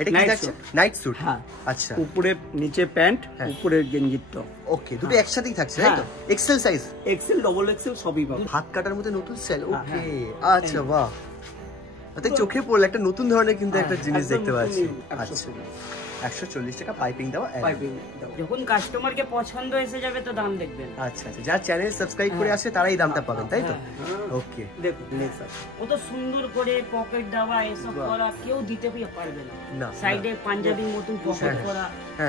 এটা কি থাকছে? Night sweet. হ্যাঁ, আচ্ছা, উপরে নিচে প্যান্ট, উপরে গেঞ্জির টপ। ওকে, দুটো একসাথেই থাকছে তাই তো? XL size, XL, double XL সবই পাবে। হাত কাটার মধ্যে নতুন সেল। ওকে, আচ্ছা, বাহ, তাতে চোখে পড়লো একটা নতুন ধরনের কিন্তু একটা জিনিস দেখতে পাচ্ছি। আচ্ছা, 140 টাকা পাইপিং দেওয়া। যখন কাস্টমারকে পছন্দ এসে যাবে তো দাম দেখবেন। আচ্ছা আচ্ছা, যারা চ্যানেল সাবস্ক্রাইব করে আসে তারাই দামটা পাবেন তাই তো? ওকে, দেখুন লেসার কত সুন্দর করে পকেট দেওয়া, এসব করা কেউ দিতে পারবে না। সাইডে পাঞ্জাবির মতন পকেট করা,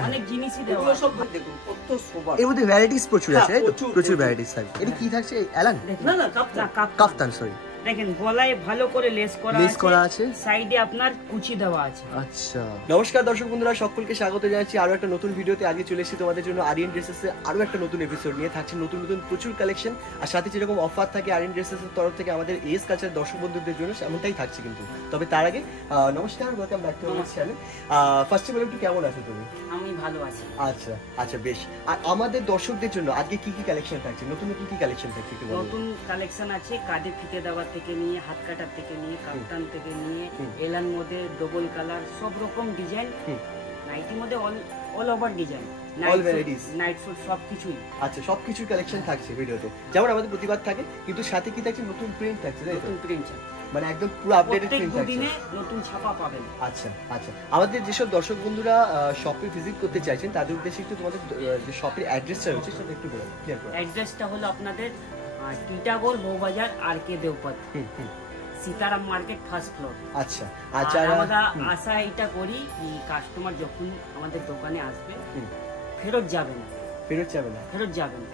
অনেক জিনিসই দেওয়া। সব দেখুন কত সোবার। এর মধ্যে ভ্যারাইটিস প্রচুর আছে, প্রচুর ভ্যারাইটিস থাকে। এটা কি থাকছে? অ্যালান? না, কাফতান, সরি। দেখেন গলায় ভালো করে লেস করা আছে, সাইডে আপনার কুচি দেওয়া আছে। আচ্ছা, নমস্কার দর্শক বন্ধুরা, সকলকে স্বাগত জানাচ্ছি আরো একটা নতুন ভিডিওতে। আজকে চলে এসেছি তোমাদের জন্য আরিয়ান ড্রেসেস এর আরো একটা নতুন এপিসোড নিয়ে। থাকছে নতুন নতুন প্রচুর কালেকশন, আর সাথে যেরকম অফার থাকে আরিয়ান ড্রেসেস এর তরফ থেকে আমাদের এস কালচার দর্শক বন্ধুদের জন্য, সেমনটাই থাকছে কিন্তু। তবে তার আগে নমস্কার, welcome back to our channel. First of all একটু কেমন আছো তুমি? আমি ভালো আছি। আচ্ছা আচ্ছা, বেশ। আর আমাদের দর্শকদের জন্য আজকে কি কি কালেকশন থাকছে, নতুন নতুন কি কালেকশন থাকছে একটু বলো। নতুন কালেকশন আছে, কাঁধে ফিতে দেওয়া থেকে নিয়ে, হাত কাটার থেকে নিয়ে, কাপ্তান থেকে নিয়ে, এলার মধ্যে ডবল কালার, সব রকম ডিজাইন। নাইটির মধ্যে all over design, all varieties, night sweet সবকিছুই। আচ্ছা, সবকিছুর কালেকশন থাকছে ভিডিওতে, যেমন আমাদের প্রতিবাদ থাকে, কিন্তু সাথে কি থাকছে? নতুন প্রিন্ট থাকছে, নতুন প্রিন্ট, মানে একদম পুরো আপডেটেড প্রিন্ট থাকছে। প্রতিদিনে নতুন ছাপা পাবেন। আচ্ছা আচ্ছা, আমাদের যেসব দর্শক বন্ধুরা শপে ভিজিট করতে চাইছেন তাদের উদ্দেশ্যে একটু তোমাদের যে শপের অ্যাড্রেসটা রয়েছে সেটা একটু বলো, ক্লিয়ার করো। অ্যাড্রেসটা হলো আপনাদের Titagarh Bowbazar R K. Deopat, Sitaram market, first floor. আচ্ছা, আর আমরা আশা এটা করি কি কাস্টমার যখন আমাদের দোকানে আসবে ফেরত যাবে না,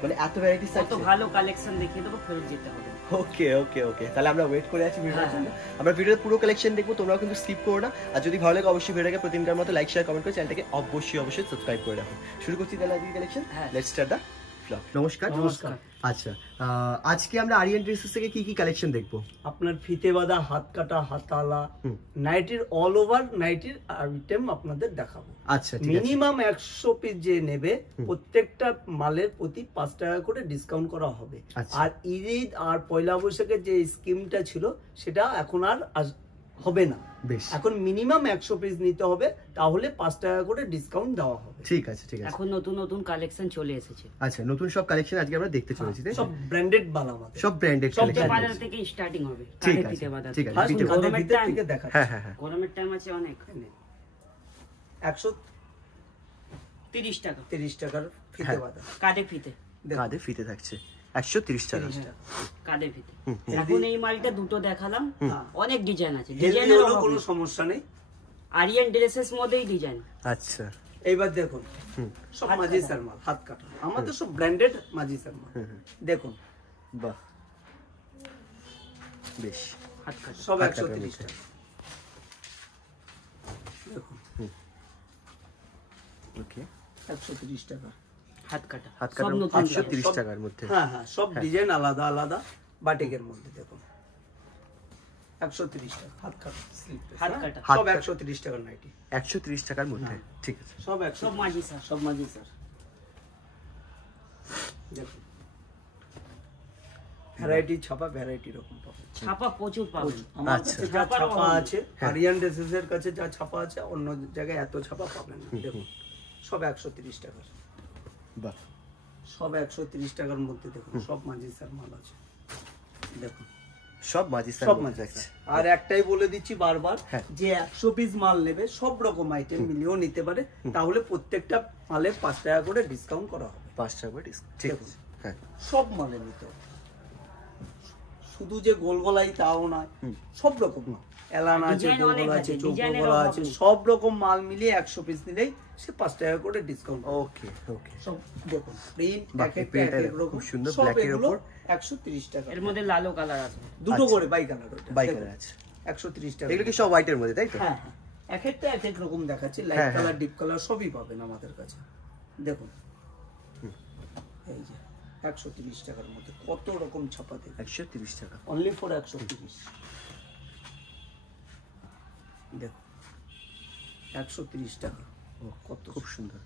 মানে এত ভ্যারাইটিস আছে, এত ভালো কালেকশন দেখিয়ে দেবো, ফেরত যেতে হবে। ওকে ওকে ওকে, তাহলে আমরা ওয়েট করে আছি ভিডিওর জন্য। আমরা ভিডিওর পুরো কালেকশন দেখবো, তোমরা কিন্তু স্কিপ করো না। আর যদি ভালো লাগে অবশ্যই ভিডিওটাকে প্রতিদিনকার মতো লাইক শেয়ার কমেন্ট করে চ্যানেলটাকে অবশ্যই সাবস্ক্রাইব করে রাখো। শুরু করছি তাহলে আজকের collection. Let's start the blog. নমস্কার। আচ্ছা, আজকে আমরা আরিয়ান ড্রেসেস থেকে কি কি কালেকশন দেখবো? আপনার ফিতে বাঁধা, হাত কাটা, হাতালা, নাইটির অল ওভার নাইটির আইটেম আপনাদের দেখাবো। আচ্ছা, মিনিমাম 100 পিস যে নেবে প্রত্যেকটা মালের প্রতি 5 টাকা করে ডিসকাউন্ট করা হবে। আর ঈদ আর পয়লা বৈশাখের যে স্কিমটা ছিল সেটা এখন আর হবে না। এখন মিনিমাম 100 পিস নিতে হবে, তাহলে 5 টাকা করে ডিসকাউন্ট দেওয়া হবে। ঠিক আছে ঠিক আছে। এখন নতুন নতুন কালেকশন চলে এসেছে। আচ্ছা, নতুন সব কালেকশন আজকে আমরা দেখতে চলেছি, সব ব্র্যান্ডেড বালা আমাদের, সব ব্র্যান্ডেড কালেকশন। সব বাজার থেকে স্টার্টিং হবে। ঠিক আছে ঠিক আছে, গরমের টাইম থেকে দেখা। হ্যাঁ, গরমের টাইম আছে অনেক। 130 টাকা, 30 টাকার ফিতে বাঁধা, কাঁধে ফিতে থাকছে 130 টাকা কাঁধে ফিতে। এখন এই মালটা দুটো দেখালাম, অনেক ডিজাইন আছে, ডিজাইনের কোনো সমস্যা নেই। আরিয়ান ড্রেসেস মধ্যেই ডিজাইন। আচ্ছা, এইবার দেখুন সব মাজিসার মাল, হাত কাটা, আমাদের সব ব্র্যান্ডেড মাজিসার মাল। দেখুন, বাহ, বেশ, হাত কাটা সব 130 টাকা। দেখুন, ওকে, 130 টাকা হাত কাটা, সব নতুন 130 টাকার মধ্যে। হ্যাঁ, সব ডিজাইন আলাদা আলাদা, বাটিকের মধ্যে। দেখুন 130 টাকা হাত কাটা, হাত কাটা সব 130 টাকার নাইটি, 130 টাকার মধ্যে। ঠিক আছে, সব সব মাঝি স্যার। দেখুন ভ্যারাইটি ছাপা, ভ্যারাইটি রকম পাবেন, ছাপা প্রচুর পাবেন। আমার কাছে যা ছাপা আছে, আরিয়ান ড্রেসেস এর কাছে যা ছাপা আছে, অন্য জায়গায় এত ছাপা পাবেন না। দেখুন সব 130 টাকার, বাহ, সব 130 টাকার মধ্যে। দেখুন সব মাঝি স্যার মাল আছে। দেখুন সব মাঝি স্যার, সব মাঝি। আর একটাই বলে দিচ্ছি বারবার, যে 100 পিস মাল নেবে, সব রকম আইটেম মিলিয়েও নিতে পারে, তাহলে প্রত্যেকটা মালে 5 টাকা করে ডিসকাউন্ট করা হবে। 5 টাকা করে ডিসকাউন্ট, ঠিক আছে। হ্যাঁ, সব মালে নিতে হবে, শুধু যে গোলগলাই তাও নয়, সব রকম মাল, এলান আছে, গোলগলা আছে, চৌকোগলা আছে, সব রকম মাল মিলিয়ে 100 পিস নিলেই সে 5 টাকা করে ডিসকাউন্ট। ওকে ওকে, সব দেখুন প্রিন্ট এক এক রকম সুন্দর, সব ব্ল্যাক এর উপর 130 টাকা। এর মধ্যে লালও কালার আছে, দুটো করে বাই কালার, ওটা বাই কালার আছে, 130 টাকা। এগুলো কি সব হোয়াইটের মধ্যে তাই তো? হ্যাঁ, এক একটা এক এক রকম দেখাচ্ছি, লাইট কালার, ডিপ কালার সবই পাবেন আমাদের কাছে। দেখুন এই যে 130 টাকার মধ্যে কত রকম ছাপা দেখুন, 130 টাকা অনলি ফর 130। দেখুন 130 টাকা, কত খুব সুন্দর,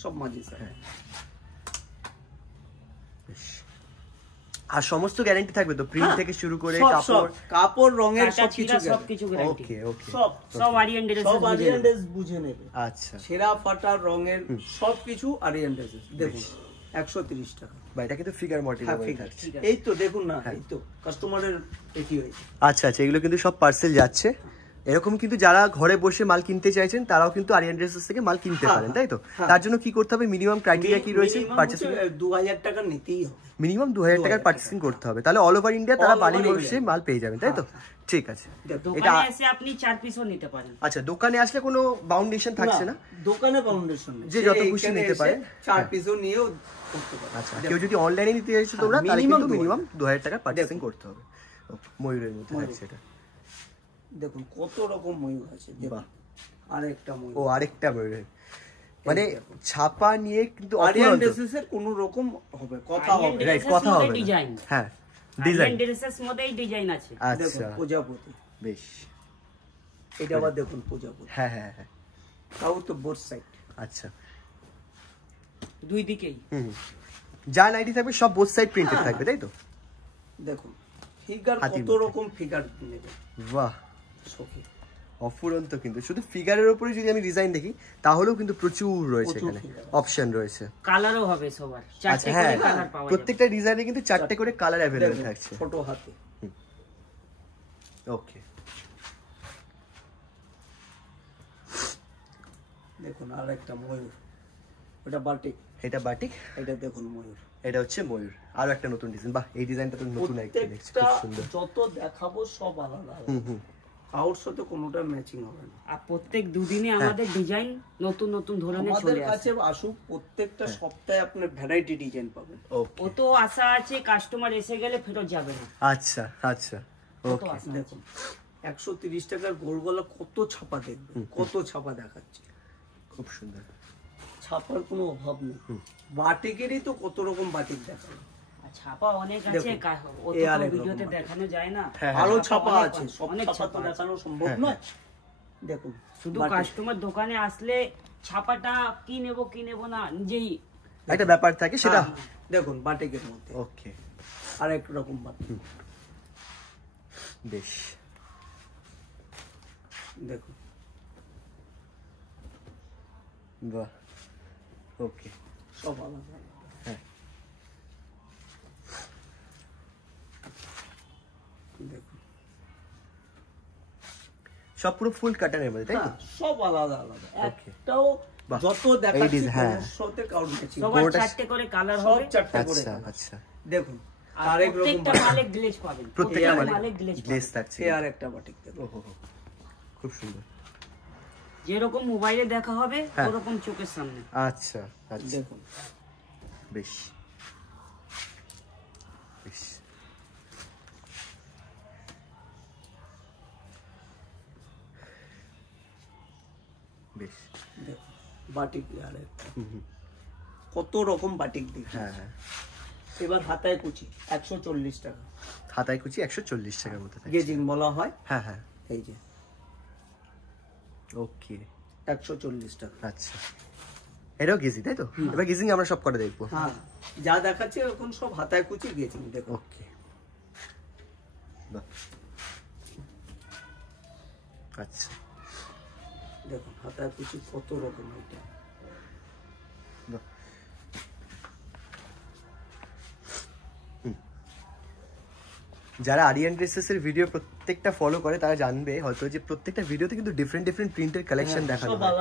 সব মাঝি স্যার। বেশ, আর সমস্ত গ্যারান্টি থাকবে তো, প্রিন্ট থেকে শুরু করে কাপড় রঙের সবকিছু গ্যারান্টি। ওকে ওকে, সব আরিয়ান ড্রেস বুঝে নেবে। আচ্ছা, ছেঁড়া ফাটা রঙের সবকিছু আরিয়ান ড্রেস। দেখুন 130 টাকা। ভাই এটা কিন্তু ফিগার মডেল থাকছে। এই তো দেখুন না, এই তো কাস্টমারের এটি হয়েছে। আচ্ছা আচ্ছা, এগুলো কিন্তু সব পার্সেল যাচ্ছে। এরকম কিন্তু যারা ঘরে বসে মাল কিনতে চাইছেন তারাও কিন্তু আরিয়ান ড্রেসেস থেকে মাল কিনতে পারেন, তাই তো? তার জন্য কি করতে হবে, মিনিমাম ক্রাইটেরিয়া কি রয়েছে? পারচেসিং 2000 টাকা নিতেই হবে, মিনিমাম 2000 টাকার পারচেসিং করতে হবে, তাহলে অল ওভার ইন্ডিয়া তারা বাড়ি বসে মাল পেয়ে যাবেন, তাই তো? ঠিক আছে, এটা এসে আপনি 4 পিসও নিতে পারেন। আচ্ছা, দোকানে আসলে কোনো বাউন্ডেশন থাকছে না? দোকানে বাউন্ডেশন নেই, যে যত খুশি নিতে পারে, 4 পিসও নিয়েও করতে পারে। আচ্ছা, কেউ যদি অনলাইনে নিতে চাইছে তোমরা, তাহলে কিন্তু মিনিমাম 2000 টাকার পারচেসিং করতে হবে। ময়ূরের মধ্যে থাকছে এটা। দেখুন কত রকম ময়ূর আছে। বাহ, আরেকটা ময়ূর। ও আরেকটা ময়ূর, মানে ছাপা নিয়ে কিন্তু আরিয়ান ড্রেসেসের কোনো রকম হবে কথা হবে, রাইট, কথা হবে ডিজাইন। হ্যাঁ, ডিজাইন ড্রেসেস মধ্যেই ডিজাইন আছে। আচ্ছা, প্রজাপতি, বেশ। এটা আবার দেখুন প্রজাপতি। হ্যাঁ হ্যাঁ হ্যাঁ, তাও তো বোথ সাইড। আচ্ছা, দুই দিকেই। যা নাইটি থাকবে সব বোথ সাইড প্রিন্টেড থাকবে, তাই তো? দেখুন ফিগার কত রকম ফিগার নেবে। বাহ, সখী অফুরন্ত। কিন্তু শুধু ফিগারের উপরে যদি আমি ডিজাইন দেখি তাহলেও কিন্তু প্রচুর রয়েছে, এখানে অপশন রয়েছে। কালারও হবে সবার, 4টে হ্যাঁ, করে কালার পাওয়া যাবে। প্রত্যেকটা ডিজাইনে কিন্তু 4টে করে কালার अवेलेबल থাকছে। ছোট হাতে। ওকে, দেখুন আরেকটা ময়ূর, ওটা বাটিক। এটা বাটিক, এটা দেখুন ময়ূর। এটা হচ্ছে ময়ূর, আরো একটা নতুন ডিজাইন। বাহ, এই ডিজাইনটা তো নতুন একটা দেখছি, খুব সুন্দর। যত দেখাবো সব আলাদা আলাদা, কারোর সাথে কোনোটা ম্যাচিং হবে না। আর প্রত্যেক দুদিনে আমাদের ডিজাইন নতুন নতুন ধরনের আমাদের চলে কাছে আসে। আসুক, প্রত্যেকটা সপ্তাহে আপনি ভ্যারাইটি ডিজাইন পাবেন। ওকে, ও তো আশা আছে কাস্টমার এসে গেলে ফেরত যাবে না। আচ্ছা আচ্ছা, ওকে। দেখুন 130 টাকার গোল গলা, কত ছাপা দেখবেন, কত ছাপা দেখাচ্ছে, খুব সুন্দর। ছাপার কোনো অভাব নেই। বাটিকেরই তো কত রকম বাটিক দেখালো, ছাপা অনেক আছে, ও তো ভিডিওতে দেখানো যায় না। আরো ছাপা আছে, সব ছাপা তো দেখানো সম্ভব নয়। দেখুন শুধু কাস্টমার দোকানে আসলে ছাপাটা কি নেব না নিজেই একটা ব্যাপার থাকে সেটা। দেখুন বাটিকের মধ্যে ওকে, আরেক রকম বাটিক। বেশ, দেখুন বাহ, ওকে, সব আলাদা। হ্যাঁ, দেখুন সব পুরো ফুল কাটানের মধ্যে, তাই তো? সব আলাদা আলাদা, একটাও যত দেখাচ্ছি সাথে কাউন্ট ম্যাচিং। সবার 4টে করে কালার হবে, 4টে করে। আচ্ছা আচ্ছা, দেখুন আরেক রকম প্রত্যেকটা মালে গ্লেজ পাবেন, প্রত্যেকটা মালে গ্লেজ গ্লেজ থাকছে। আর একটা বাটিক দেখুন, ওহো, খুব সুন্দর। যেরকম মোবাইলে দেখা হবে ওরকম চোখের সামনে। আচ্ছা আচ্ছা, দেখুন বেশ বেশ, বেশ। দেখুন বাটিক আর কত রকম বাটিক দেখি। হ্যাঁ হ্যাঁ, এবার হাতায় কুচি 140 টাকা, হাতায় কুচি 140 টাকার মধ্যে থাকে, গেজিং বলা হয়। হ্যাঁ হ্যাঁ, এই যে ওকে, 140 টাকা। আচ্ছা, এটাও গেজিং, তাই তো? এবার গেজিং আমরা সব করে দেখবো। হ্যাঁ, যা দেখাচ্ছে এখন সব হাতায় কুচি গেজিং। দেখো ওকে, বাহ, আচ্ছা, দেখুন হাতায় কুচি কত রকম আইটেম। বাহ, যারা আরিয়ান ড্রেসেস এর ভিডিও প্রত্যেকটা ফলো করে তারা জানবে হয়তো যে প্রত্যেকটা ভিডিওতে কিন্তু ডিফারেন্ট ডিফারেন্ট প্রিন্টের কালেকশন দেখানো হয়,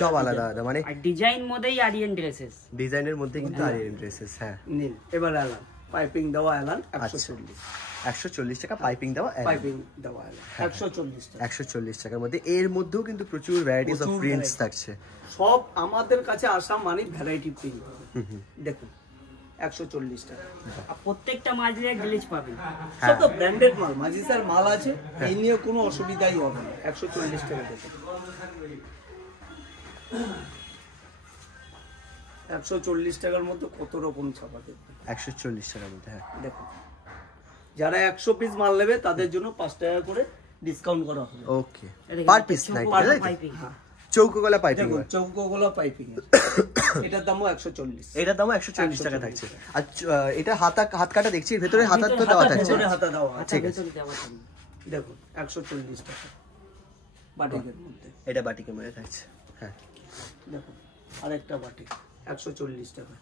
সব আলাদা আলাদা, মানে ডিজাইন মধ্যেই আরিয়ান ড্রেসেস, ডিজাইনের মধ্যে কিন্তু আরিয়ান ড্রেসেস। হ্যাঁ, নীল। এবার অ্যালান পাইপিং দেওয়া অ্যালান 140, 140 টাকা পাইপিং দেওয়া, পাইপিং দেওয়া অ্যালান 140 টাকা। 140 টাকার মধ্যে এর মধ্যেও কিন্তু প্রচুর ভ্যারাইটিস অফ প্রিন্টস থাকছে। সব আমাদের কাছে আসা মানে ভ্যারাইটি প্রিন্ট পাবে। দেখুন 140 টাকা, আর প্রত্যেকটা মাঝে গ্লেজ পাবেন। সব তো ব্র্যান্ডেড মাল, মাঝি স্যার মাল আছে, এই নিয়ে কোনো অসুবিধাই হবে না। 140 টাকা দেখুন, 140 টাকার মধ্যে কত রকম ছাপা দেখবেন। 140 টাকার মধ্যে, হ্যাঁ দেখুন যারা 100 পিস মাল নেবে তাদের জন্য 5 টাকা করে ডিসকাউন্ট করা হবে। ওকে, পার পিস নাকি? পাইপিং চৌকো গলা পাইপিং, দেখুন চৌকো গলা পাইপিং এটার দামও 140, এটার দামও 140 টাকা থাকছে। আর এটা হাত কাটা দেখছি, ভেতরে হাতা তো দেওয়া থাকছে, হাতা দেওয়া আছে, ঠিক আছে। দেখুন 140 টাকা বাটিকের মধ্যে, এটা বাটিকের মধ্যে থাকছে। হ্যাঁ দেখুন আরেকটা বাটিক 140 টাকা।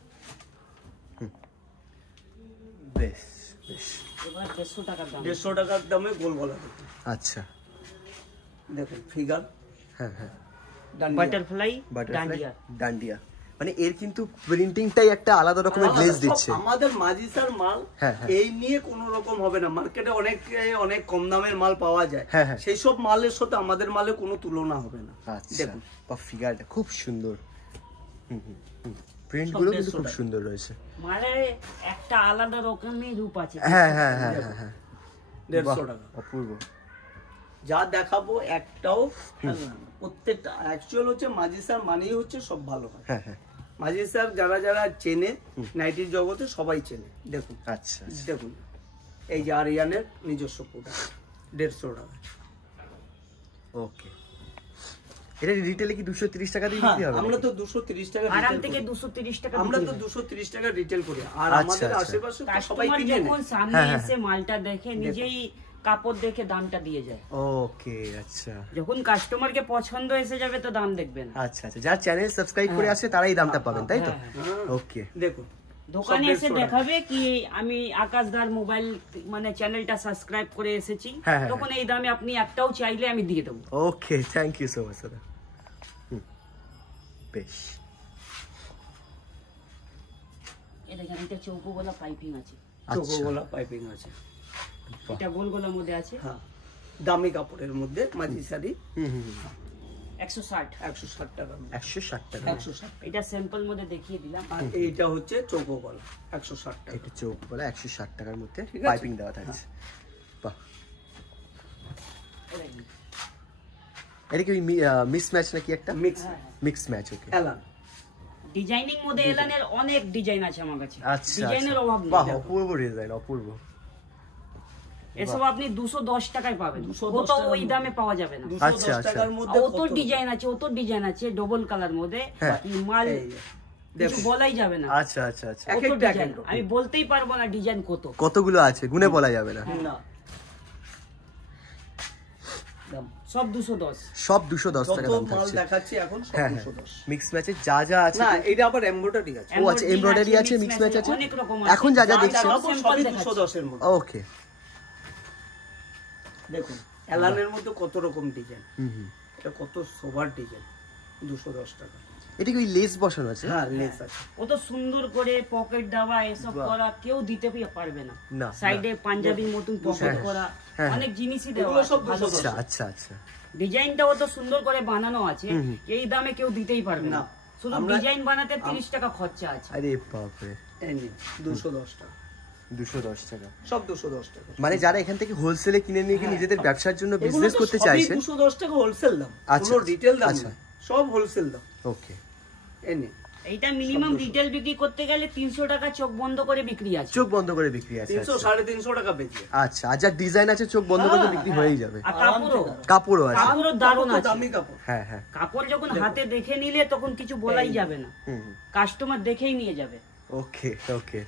বেশ বেশ, এবার 150 টাকার দাম, 150 টাকার দামে গোল গলা। আচ্ছা দেখুন ফিগার, হ্যাঁ হ্যাঁ, বাটারফ্লাই ডান্ডিয়া, মানে এর কিন্তু প্রিন্টিংটাই একটা আলাদা রকমের গ্লেজ দিচ্ছে। আমাদের মাজিসার মাল এই নিয়ে কোনো রকম হবে না, মার্কেটে অনেক কম দামের মাল পাওয়া যায়, সেই সব মালের সাথে আমাদের মালে কোনো তুলনা হবে না। দেখুন বা ফিগারটা খুব সুন্দর, প্রিন্ট গুলো কিন্তু খুব সুন্দর রয়েছে, মানে একটা আলাদা রকমের রূপ আছে। হ্যাঁ হ্যাঁ হ্যাঁ হ্যাঁ, 150 টাকা অপূর্ব। যা দেখাবো একটাও প্রত্যেকটা অ্যাকচুয়াল হচ্ছে মাজিসার মানেই হচ্ছে সব ভালো হয়। হ্যাঁ হ্যাঁ, মাজিসার যারা চেনে নাইটির জগতে সবাই চেনে। দেখুন আচ্ছা দেখুন এই যে আরিয়ানের নিজস্ব প্রোডাক্ট 150 টাকা। ওকে, এটা রিটেলে কি 230 টাকা দিয়ে বিক্রি হবে? আমরা তো 230 টাকা আরাম থেকে 230 টাকা, আমরা তো 230 টাকা রিটেল করি, আর আমাদের আশেপাশে তো সবাই কিনে নেয়। যখন সামনে এসে মালটা দেখে নিজেই কাপড় দেখে দামটা দিয়ে যায়। ওকে আচ্ছা, যখন কাস্টমারকে পছন্দ এসে যাবে তো দাম দেখবেন। আচ্ছা আচ্ছা, যারা চ্যানেল সাবস্ক্রাইব করে আসে তারাই দামটা পাবেন, তাই তো? ওকে, দেখুন দোকানে এসে দেখাবে কি আমি আকাশদার মোবাইল মানে চ্যানেলটা সাবস্ক্রাইব করে এসেছি, তখন এই দামে আপনি একটাও চাইলে আমি দিয়ে দেবো। ওকে, থ্যাংক ইউ সো মাচ দাদা। বেশ, এই দেখেন এটা চৌকো গলা পাইপিং আছে, চৌকো গলা পাইপিং আছে, এটা গোল গলার মধ্যে আছে। হ্যাঁ, দামি কাপড়ের মধ্যে মাঝি শাড়ি 160 টাকা, 160 টাকা, 160। এটা স্যাম্পল মধ্যে দেখিয়ে দিলাম। আর এইটা হচ্ছে চৌকো গলা 160 টাকা। এটা চৌক বলা 160 টাকার মধ্যে পাইপিং দেওয়া থাকছে। বাহ, এটা কি মিক্স ম্যাচ নাকি? একটা মিক্স ম্যাচ। ওকে, এলান ডিজাইনিং মধ্যে এলানের অনেক ডিজাইন আছে আমার কাছে, আচ্ছা ডিজাইনের অভাব নেই। বাহ, অপূর্ব ডিজাইন, অপূর্ব। এসব আপনি 210 টাকায় পাবেন, কত ওই দামে পাওয়া যাবে না। 210 টাকার মধ্যে অত ডিজাইন আছে ডবল কালার মধ্যে, মাল কিছু বলাই যাবে না। আচ্ছা আচ্ছা আচ্ছা, আমি বলতেই পারবো না ডিজাইন কতগুলো আছে, গুনে বলা যাবে না। সব 210, সব 210 টাকা দাম থাকছে। দেখাচ্ছি এখন সব 210। মিক্স ম্যাচে যা যা আছে, না এটা আবার এমব্রয়ডারি আছে। ও আচ্ছা, এমব্রয়ডারি আছে, মিক্স ম্যাচ আছে, অনেক রকম আছে। এখন যা যা দেখছেন সবই 210 এর মধ্যে। ওকে, দেখুন এলানের মধ্যে কত রকম ডিজাইন, এটা কত সোভার ডিজাইন, 210 টাকা। এটা কি লেস বসানো আছে? হ্যাঁ, লেস আছে। কত সুন্দর করে পকেট দেওয়া, এসব করা কেউ দিতে পারবে না। সাইডে পাঞ্জাবির মতন পকেট করা, অনেক জিনিসই দেওয়া আছে। আচ্ছা আচ্ছা আচ্ছা, ডিজাইনটা অত সুন্দর করে বানানো আছে, এই দামে কেউ দিতেই পারবে না। শুধু ডিজাইন বানাতে 30 টাকা খরচা আছে। আরে বাপ রে, 210 টাকা, 210 টাকা, সব 210 টাকা। মানে যারা এখান থেকে হোলসেলে কিনে নিয়ে নিজেদের ব্যবসার জন্য বিজনেস করতে চাইছেন, 210 টাকা হোলসেল দাম, পুরো রিটেল দাম না, সব হোলসেল দাম। ওকে, এইটা মিনিমাম রিটেল বিক্রি করতে গেলে 300 টাকা চোখ বন্ধ করে বিক্রি আছে, চোখ বন্ধ করে বিক্রি আছে। 300 350 টাকা বেচে। আচ্ছা, আর যা ডিজাইন আছে চোখ বন্ধ করে বিক্রি হয়ে যাবে। আর কাপড়ও আছে, কাপড়ও দারুণ আছে, দামি কাপড়। হ্যাঁ হ্যাঁ, কাপড় যখন হাতে দেখে নিলে তখন কিছু বলাই যাবে না, কাস্টমার দেখেই নিয়ে যাবে। ওকে ওকে,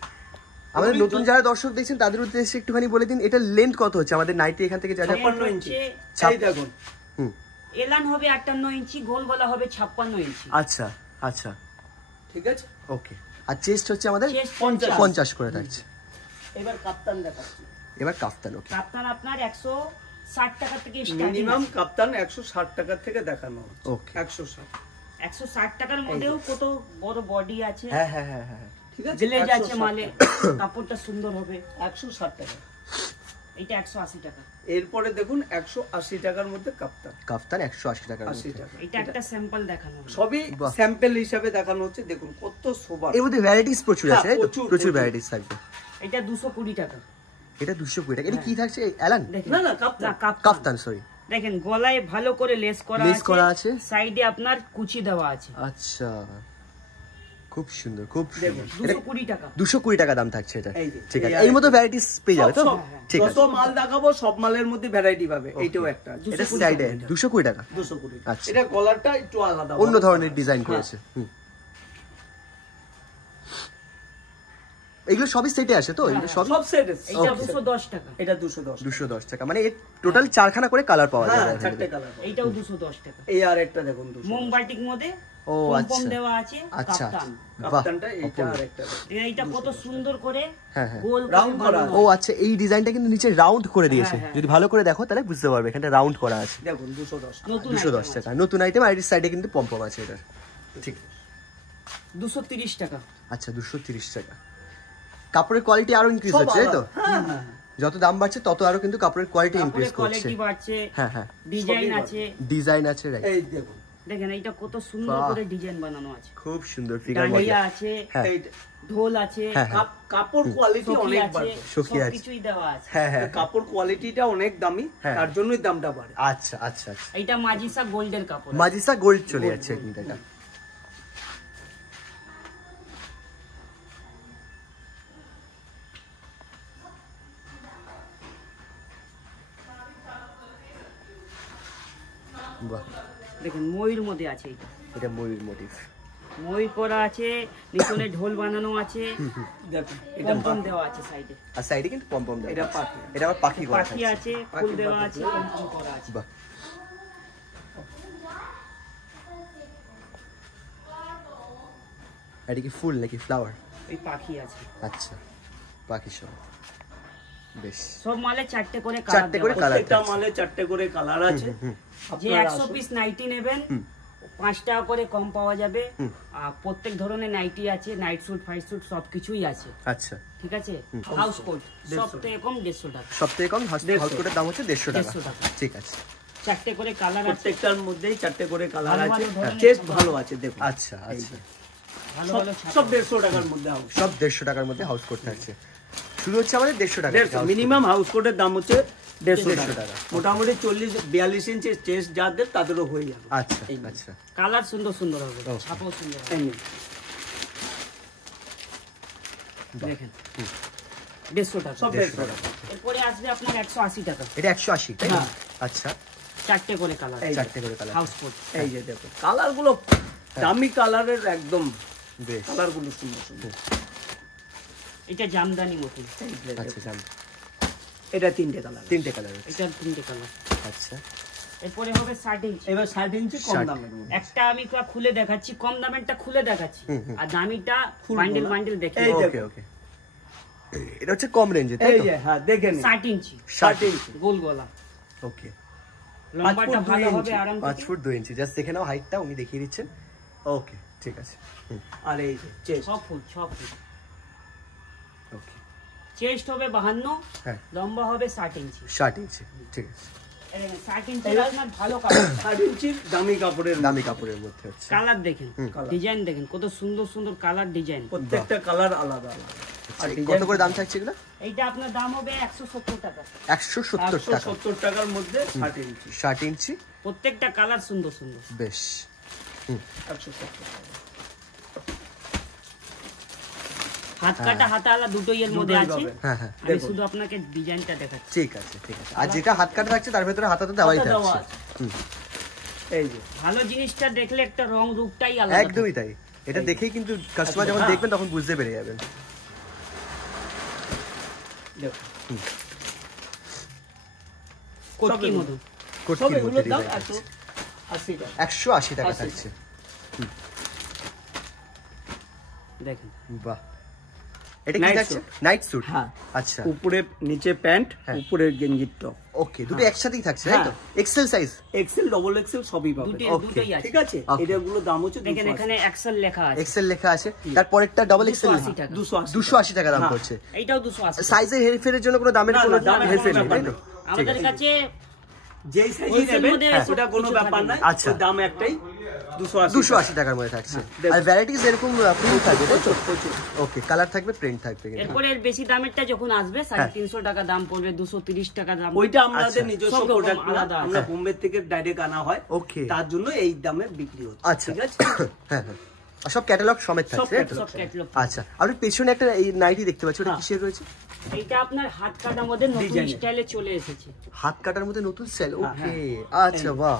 আমাদের নতুন যারা দর্শক দেখছেন তাদের উদ্দেশ্যে একটুখানি বলে দিন, এটা লেন্থ কত হচ্ছে আমাদের নাইটি এখান থেকে? 56 ইঞ্চি। এই দেখুন, এলান হবে 58 ইঞ্চি, গোল গলা হবে 56 ইঞ্চি। আচ্ছা আচ্ছা, ঠিক আছে। ওকে, আর চেস্ট হচ্ছে আমাদের 50 করে থাকছে। এবার কাপ্তান দেখাচ্ছি। এবার কাফতান। ওকে, কাপ্তান আপনার 160 টাকা থেকে স্টার্টিং, মিনিমাম কাপ্তান 160 টাকা থেকে দেখানো হচ্ছে। ওকে, 160 টাকার মধ্যেও কত বড় বডি আছে। হ্যাঁ হ্যাঁ হ্যাঁ হ্যাঁ, ঠিক আছে। গ্লেজ আছে মালে, কাপড়টা সুন্দর হবে। 160 টাকা, এটা 180 টাকা। এরপরে দেখুন 180 টাকার মধ্যে কাপ্তান, কাফতান 180 টাকার 80 মধ্যে। টাকা। এটা একটা স্যাম্পল দেখানো হলো, সবই স্যাম্পল হিসাবে দেখানো হচ্ছে। দেখুন কত সোবার, এর মধ্যে ভ্যারাইটিস প্রচুর আছে, প্রচুর ভ্যারাইটিস থাকবে। এটা 220 টাকা। এটা 220 টাকা। এটা কি থাকছে এলান? না না কাপ্তান, কাফতান সরি। দেখেন গলায় ভালো করে লেস করা আছে, সাইডে আপনার কুচি দেওয়া আছে। আচ্ছা, খুব সুন্দর, খুব সুন্দর। 220 টাকা, 220 টাকা দাম থাকছে এটা। এই যে, ঠিক আছে, এই মতো ভ্যারাইটিস পেয়ে যাবে তো? ঠিক আছে, যত মাল দেখাবো সব মালের মধ্যে ভ্যারাইটি পাবে। এইটাও একটা আছে। এটা সাইডে 220 টাকা। 220 আচ্ছা, এটা কলারটা একটু আলাদা, অন্য ধরনের ডিজাইন করেছে। এগুলো সবই সেটে আসে তো? এগুলো সব সব সেট আছে। এটা 210 টাকা, এটা 210 210 টাকা। মানে এর টোটাল 4খানা করে কালার পাওয়া হ্যাঁ, যাবে। 4টে কালার। এইটাও 210 টাকা। এই আর একটা দেখুন 200 মোমবাটিক মধ্যে ও পমপম আচ্ছা দেওয়া আছে, আচ্ছা, কাপ্তান। বাহ, কাপ্তানটা এইটা আর একটা এইটা কত সুন্দর করে হ্যাঁ হ্যাঁ, গোল রাউন্ড করা বানানো। ও আচ্ছা, এই ডিজাইনটা কিন্তু নিচে রাউন্ড করে দিয়েছে। হ্যাঁ, যদি ভালো করে দেখো তাহলে বুঝতে পারবে এখানটা রাউন্ড করা আছে। দেখুন 210 নতুন 210 টাকা নতুন আইটেম। আর সাইডে কিন্তু পমপম আছে এটার। ঠিক, 230 টাকা। আচ্ছা 230 টাকা। কাপড়ের কোয়ালিটি আরো ইনক্রিজ হচ্ছে তাই তো? হ্যাঁ হ্যাঁ, যত দাম বাড়ছে তত আরো কিন্তু কাপড়ের কোয়ালিটি কাপড়ের ইনক্রিজ করছে। কোয়ালিটি বাড়ছে, হ্যাঁ হ্যাঁ, ডিজাইন সবই আছে। ডিজাইন আছে, রাইট। এই দেখুন দেখেন এইটা কত সুন্দর বাহ। করে ডিজাইন বানানো আছে। খুব সুন্দর ফিগার ডান্ডিয়া মডেল। আছে, হ্যাঁ এই ঢোল আছে, হ্যাঁ, হ্যাঁ। কাপড় কোয়ালিটি সখী অনেক আছে, বাড়বে। সখী আছে। সবকিছুই দেওয়া আছে। হ্যাঁ হ্যাঁ, কাপড় কোয়ালিটিটা অনেক দামি, হ্যাঁ। তার জন্যই দামটা বাড়ে। আচ্ছা আচ্ছা আচ্ছা। এইটা মাজিসা গোল্ডের কাপড়। মাজিসা গোল্ড চলে যাচ্ছে কিন্তু এটা। বাহ, দেখেন ময়ূর মধ্যে আছে এটা। এটা ময়ূর মোটিভ। ময়ূর করা আছে, নিচনে ঢোল বানানো আছে, দেখুন এটা পমপম দেওয়া আছে সাইডে। আর সাইডে কিন্তু পমপম দেওয়া এটা আছে। পাখি। এটা আবার পাখি করা পাখি থাকছে। আছে, ফুল দেওয়া আছে, পমপম করা আছে। বাহ, এটা কি ফুল নাকি ফ্লাওয়ার? এই পাখি আছে। আচ্ছা, পাখি সহ। বেশ, সব মালে 4টে করে চারটে করে কালার। কালার প্রত্যেকটা থাকছে। মালে 4টে করে কালার আছে। যে আপনারা 100 আসুন। পিস নাইটি নেবেন 5 টাকা করে কম পাওয়া যাবে। আর প্রত্যেক ধরনের নাইটি আছে, নাইট স্যুট, ফাইট স্যুট সবকিছুই আছে। আচ্ছা, ঠিক আছে, হাউস কোট সব থেকে কম 150 টাকা। সবথেকে কম হাউস কোটের দাম হচ্ছে 150 টাকা। 150 টাকা। ঠিক আছে, 4টে করে কালার আছে, প্রত্যেকটার মধ্যেই 4টে করে কালার ভালো আছে। ভালো ধরনের চেস্ট ভালো আছে দেখুন। আচ্ছা আচ্ছা। ভালো ভালো ছাপা। সব 150 টাকার মধ্যে হাউস। সব 150 টাকার মধ্যে হাউস কোট থাকছে। শুরু হচ্ছে আমাদের 150 টাকা থেকে house coat। মিনিমাম হাউস কোটের দাম হচ্ছে 150 টাকা। টাকা। মোটামুটি 40-42 ইঞ্চি চেস্ট যাদের তাদেরও হয়ে যাবে। আচ্ছা আচ্ছা, কালার সুন্দর সুন্দর হবে, Okay. ছাপাও সুন্দর হবে। এই নিন। দেখেন 150 টাকা। সব 150 টাকা। এরপরে আসবে আপনার 180 টাকা। এটা 180 তাই না? হ্যাঁ। আচ্ছা, 4টে করে কালার, এই 4টে করে কালার। House coat. এই যে দেখো কালার গুলো দামি কালারের একদম বেশ, কালার গুলো সুন্দর সুন্দর। এটা জামদানি মতন, এই যে আচ্ছা দেখো, জান, এটা 3টে কালার। 3টে কালার। এটা 3টে কালার। আচ্ছা, এরপরে হবে 60 ইঞ্চি। এবার 60 ইঞ্চি কম 60 দামের মধ্যে। একটা আমি খুলে দেখাচ্ছি, কম দামেরটা খুলে দেখাচ্ছি, আর দামিটা Full বান্ডেল বলা। বান্ডেল দেখি। এই ওকে দেখো। ওকে। এটা হচ্ছে কম রেঞ্জে তাই এই তো? যে হ্যাঁ দেখে নিন। 60 ইঞ্চি 60 ইঞ্চি। গোল গলা, ওকে, লম্বাটা 5 ফুট 2 ভালো হবে ইঞ্চি। আরাম 5 থেকে। ফুট 2 ইঞ্চি। জাস্ট দেখে নাও হাইটটা, উনি দেখিয়ে দিচ্ছেন। ওকে, ঠিক আছে। আর এই যে chest. 6 foot 6 foot. Okay, chest হবে 52, হ্যাঁ, লম্বা হবে 60 ইঞ্চি। 60 ইঞ্চি। ঠিক আছে, 60 ইঞ্চি আপনার ভালো কালার। 60 ইঞ্চির দামি কাপড়ের মধ্যে। দামি কাপড়ের মধ্যে হচ্ছে। কালার দেখেন, Colour। ডিজাইন দেখেন, কত সুন্দর সুন্দর কালার ডিজাইন। প্রত্যেকটা কালার আলাদা আলাদা। আর কত করে দাম থাকছে এগুলো? এইটা আপনার দাম হবে 170 টাকা। 170 টাকা। 170 টাকার মধ্যে 60 ইঞ্চি। 60 ইঞ্চি। প্রত্যেকটা কালার সুন্দর সুন্দর। বেশ, 170 টাকা। হাত কাটা হাতাওয়ালা দুটোই এর মধ্যে দুটোই আছে। পাবেন। হ্যাঁ হ্যাঁ, আমি দেখুন। শুধু আপনাকে ডিজাইনটা দেখাচ্ছি। ঠিক আছে ঠিক আছে। আর যেটা হাত কাটা থাকছে তার ভেতরে হাতা তো দেওয়াই হাতা দেওয়া থাকছে। আছে। এই যে ভালো জিনিসটা দেখলে একটা রং রূপটাই আলাদা। একদমই তাই। এটা দেখেই কিন্তু কাস্টমার যখন দেখবেন তখন বুঝতে পেরে যাবেন। দেখো কোটকি মতো। সব কোটকির এগুলোর মধ্যে দাম ডিজাইন আছে। 180 টাকা। 180 টাকা 80 থাকছে। দেখেন বাহ, এটা কি Night থাকছে? suit। Night sweet. হ্যাঁ। আচ্ছা, উপরে নিচে প্যান্ট, হ্যাঁ। উপরে গেঞ্জির টপ। ওকে, দুটো একসাথেই থাকছে তাই তো? হ্যাঁ। Excel size. XL double XL সবই পাবেন। দুটোই আছে। ঠিক আছে, Okay. এটাগুলো দাম হচ্ছে দেখেন 280 এখানে এক্সেল লেখা আছে। এক্সেল লেখা আছে, তারপরেরটা ডাবল এক্সেল 280 টাকা। 280 টাকা দাম হ্যাঁ। পড়ছে। এইটাও 280। সাইজের হেরফেরের জন্য কোনো দামের না, কোনো না, দামের হেরফের কোনো নেই তাই তো? ব্যাপার আমাদের কাছে যেই সাইজই Wholesale নেবেন মধ্যে হ্যাঁ। ওটা কোনো কিছু ব্যাপার থাকে নাই। না। আচ্ছা। ওর দাম একটাই 280 280 টাকার মধ্যে থাকছে। দেখুন। আর ভ্যারাইটিস এরকম প্রিন্ট থাকবে তাই তো? প্রচুর। ওকে, কালার থাকবে, প্রিন্ট থাকবে কিন্তু। এরপরে এর বেশি দামেরটা যখন আসবে 350 টাকা দাম পড়বে, 230 টাকা দাম। ওইটা আমাদের আচ্ছা। নিজস্ব সব রকম প্রোডাক্ট আলাদা আছে। আমরা বোম্বে থেকে ডাইরেক্ট আনা হয়। ওকে, তার জন্য এই দামে বিক্রি হচ্ছে। আচ্ছা। ঠিক আছে, হ্যাঁ হ্যাঁ, আর সব ক্যাটালগ সমেত থাকছে। সব ক্যাটালগ। আচ্ছা, আপনি পেছনে একটা এই নাইটি দেখতে পাচ্ছি, ওটা কিসের রয়েছে? এটা আপনার হাত কাটার মধ্যে নতুন স্টাইলে চলে এসেছে। হাত কাটার মধ্যে নতুন স্টাইল, ওকে। আচ্ছা, বাহ,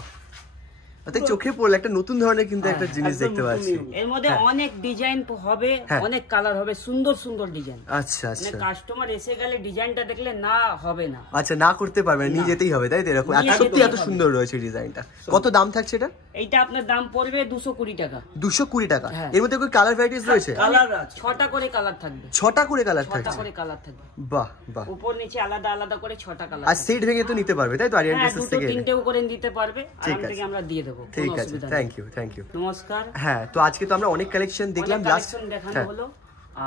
তাই চোখে পড়লো একটা নতুন ধরনের কিন্তু একটা জিনিস দেখতে পাচ্ছি। এর মধ্যে অনেক ডিজাইন হবে, অনেক কালার হবে, সুন্দর সুন্দর ডিজাইন। আচ্ছা আচ্ছা, কাস্টমার এসে গেলে ডিজাইনটা দেখলে না হবে না। আচ্ছা, না করতে পারবে, নিয়ে যেতেই হবে, তাই তো? এরকম সত্যি এত সুন্দর রয়েছে ডিজাইনটা। কত দাম থাকছে এটা? এইটা আপনার দাম পড়বে 220 টাকা। 220 টাকা। এর মধ্যে কি কালার ভ্যারাইটিস রয়েছে? কালার আছে 6টা করে কালার থাকবে। 6টা করে কালার থাকছে? 6টা করে কালার থাকবে। বাহ বাহ, উপর নিচে আলাদা আলাদা করে 6টা কালার। আর সেট ভেঙে তো নিতে পারবে, তাই তো? আরিয়ান ড্রেসেস থেকে 2-3টেও করে নিতে পারবে, আরাম থেকে আমরা দিয়ে দেব। ঠিক আছে, থ্যাংক ইউ থ্যাংক ইউ। নমস্কার। হ্যাঁ, তো আজকে তো আমরা অনেক কালেকশন দেখলাম, লাস্ট দেখানো হলো।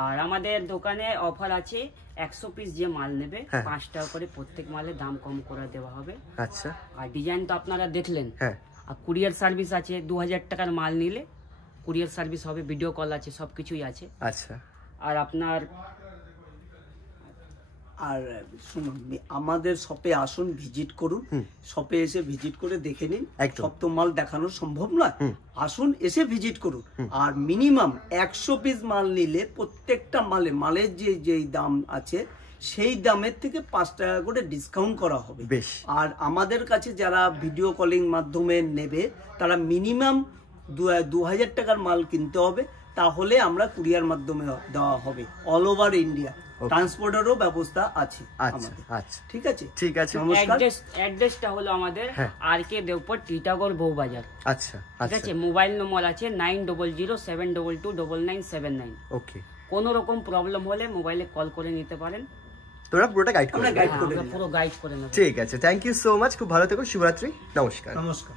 আর আমাদের দোকানে অফার আছে, 100 পিস যে মাল নেবে 5 টাকা করে প্রত্যেক মালে দাম কম করে দেওয়া হবে। আচ্ছা, আর ডিজাইন তো আপনারা দেখলেন। হ্যাঁ, আর কুরিয়ার সার্ভিস আছে, 2000 টাকার মাল নিলে কুরিয়ার সার্ভিস হবে, ভিডিও কল আছে, সবকিছুই আছে। আচ্ছা, আর আপনার আর শুনুন, আমাদের শপে আসুন, ভিজিট করুন, শপে এসে ভিজিট করে দেখে নিন। সব তো মাল দেখানো সম্ভব নয়, আসুন এসে ভিজিট করুন। আর মিনিমাম 100 পিস মাল নিলে প্রত্যেকটা মালের যে দাম আছে সেই দামের থেকে 5 টাকা করে ডিসকাউন্ট করা হবে। আর আমাদের কাছে যারা ভিডিও কলিং মাধ্যমে নেবে তারা মিনিমাম 2000 টাকার মাল কিনতে হবে, তাহলে আমরা কুরিয়ার মাধ্যমে দেওয়া হবে। অল ওভার ইন্ডিয়া ট্রান্সপোর্টেরও ব্যবস্থা আছে আমাদের। আচ্ছা, ঠিক আছে, ঠিক আছে। অ্যাড্রেসটা হলো আমাদের আরকে দেওপর টিটাগড় বউবাজার। আচ্ছা, ঠিক আছে। মোবাইল নম্বর আছে 9007229979। ওকে, কোনো রকম প্রবলেম হলে মোবাইলে কল করে নিতে পারেন, তোরা পুরোটা গাইড করে পুরো গাইড করে নেব। ঠিক আছে, থ্যাংক ইউ সো মাচ, খুব ভালো থেকো, শুভরাত্রি, নমস্কার। নমস্কার।